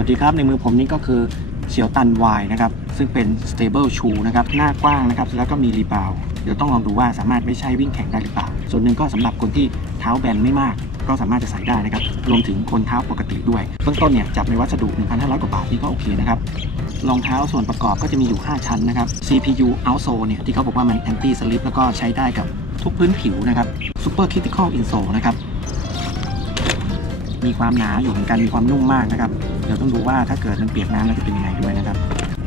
วัสดีครับในมือผมนี่ก็คือเฉียวตันวายนะครับ ซึ่งเป็น stable shoe นะครับ หน้ากว้างนะครับ แล้วก็มีรีบาวเดี๋ยวต้องลองดูว่าสามารถไม่ใช่วิ่งแข่งได้หรือเปล่า ส่วนหนึ่งก็สำหรับคนที่เท้าแบนไม่มาก ก็สามารถจะใส่ได้นะครับ รวมถึงคนเท้าปกติด้วยเบื้องต้นเนี่ยจับในวัสดุ 1,500 กว่าบาทนี่ก็โอเคนะครับรองเท้าส่วนประกอบก็จะมีอยู่ 5 ชั้นนะครับ CPU outsole เนี่ยที่เขาบอกว่ามัน anti slip แล้วก็ใช้ได้กับทุกพื้นผิวนะครับ super critical insole นะครับ มีความหนาอยู่เหมือนกันมีความนุ่มมากนะครับ เดี๋ยวต้องดูว่าถ้าเกิดมันเปียกน้ำแล้วจะเป็นยังไงด้วยนะครับ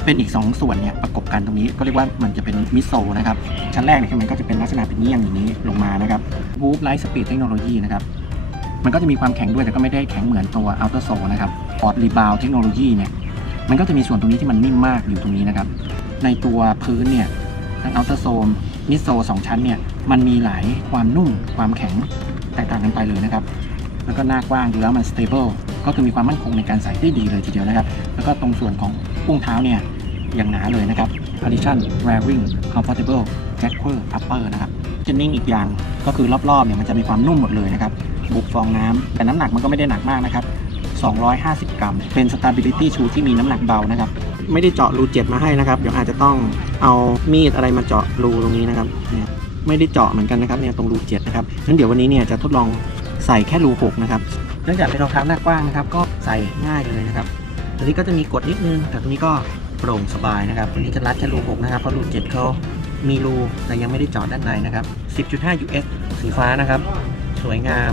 เป็นอีก 2 ส่วนเนี่ยประกบกันตรงนี้ก็เรียกว่ามันจะเป็นมิโซนะครับ ชั้นแรกเนี่ยมันก็จะเป็นลักษณะเป็นเงี้ยงอย่างนี้ลงมานะครับ Whoop Light Speed Technology นะครับมันก็จะมีความแข็งด้วยแต่ก็ไม่ได้แข็งเหมือนตัว Outer Sole นะครับ Port Rebound Technology เนี่ยมันก็จะมีส่วนตรงนี้ที่มันนิ่มมากอยู่ตรงนี้นะครับ ในตัวพื้นเนี่ยทั้ง Outer Sole Midsole สองชั้นเนี่ยมันมีหลายความนุ่มความแข็งแตกต่างกันไปเลยนะครับ แล้วก็หน้ากว้างดูแล้วมัน stable ก็คือมีความมั่นคงในการใส่ได้ดีเลยทีเดียวนะครับ แล้วก็ตรงส่วนของปุ้งเท้าเนี่ยอย่างหนาเลยนะครับ Addition Wearing Comfortable Jackwar Upper นะครับเจนนิ่งอีกอย่างก็คือรอบๆเนี่ยมันจะมีความนุ่มหมดเลยนะครับ บุกฟองน้ำแต่น้ำหนักมันก็ไม่ได้หนักมากนะครับ 250 กรัม เป็น Stability Shoe ที่มีน้ำหนักเบานะครับ ไม่ได้เจาะรูเจ็ดมาให้นะครับ เดี๋ยวอาจจะต้องเอามีดอะไรมาเจาะรูตรงนี้นะครับเนี่ยไม่ได้เจาะเหมือนกันนะครับเนี่ยตรงรูเจ็ดนะครับงั้นเดี๋ยววันนี้เนี่ยจะทดลอง ใส่แค่รูหกนะครับเนื่องจากเป็นรองเท้าหน้ากว้างนะครับ ก็ใส่ง่ายเลยนะครับตัวนี้ก็จะมีกดนิดนึง แต่ตัวนี้ก็โปร่งสบายนะครับตัวนี้จะรัดแค่รูหกนะครับเพราะรูเจ็ดเขามีรูแต่ยังไม่ได้เจาะด้านในนะครับ 10.5 US สีฟ้านะครับ สวยงาม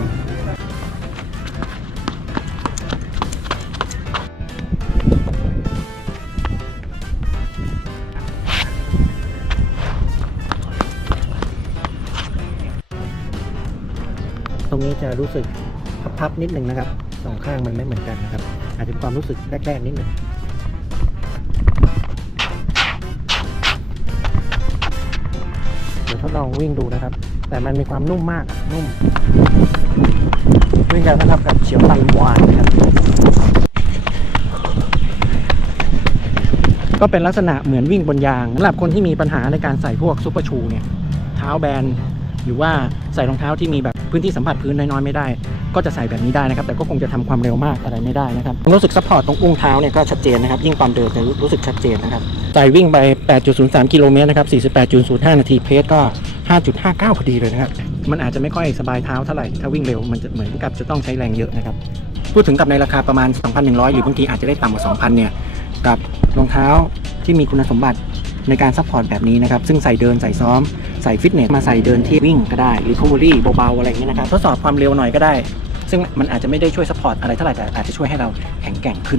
รงนี้จะรู้สึกพับๆนิดหนึ่งนะครับสองข้างมันไม่เหมือนกันนะครับ อาจจะความรู้สึกแรกๆนิดหนึ่งเดี๋ยวทดลองวิ่งดูนะครับ แต่มันมีความนุ่มมากนุ่มวิ่งกันนะครับกับเฉียวตันวานนะครับก็เป็นลักษณะเหมือนวิ่งบนยางสำหรับคนที่มีปัญหาในการใส่พวกซูเปอร์ชูเนี่ย เท้าแบน หรือว่าใส่รองเท้าที่มีแบบพื้นที่สัมผัสพื้นน้อยๆไม่ได้ ก็จะใส่แบบนี้ได้นะครับ แต่ก็คงจะทำความเร็วมากอะไรไม่ได้นะครับรู้สึกซัพพอร์ตตรงอุ้งเท้าเนี่ยก็ชัดเจนนะครับ ยิ่งตอนเดินจะรู้สึกชัดเจนนะครับใส่วิ่งไป 8.03 กิโลเมตรนะครับ 48.05 นาทีเพสก็ 5.59 พอดีเลยนะครับ มันอาจจะไม่ค่อยสบายเท้าเท่าไหร่ ถ้าวิ่งเร็วมันจะเหมือนกับจะต้องใช้แรงเยอะนะครับ พูดถึงกับในราคาประมาณ 2,100 หรือบางทีอาจจะได้ต่ำกว่า 2,000 เนี่ย กับรองเท้าที่มีคุณสมบัติในการซัพพอร์ตแบบนี้นะครับ ซึ่งใส่เดินใส่ซ้อม ใส่ฟิตเนสมาใส่เดินที่วิ่งก็ได้หรือ c o v e r y เบาๆอะไรอย่างเงี้ยนะครับทดสอบความเร็วหน่อยก็ได้ ซึ่งมันอาจจะไม่ได้ช่วยสปอร์ตอะไรเท่าไหร่แต่อาจจะช่วยให้เราแข็งแกร่งขึ้น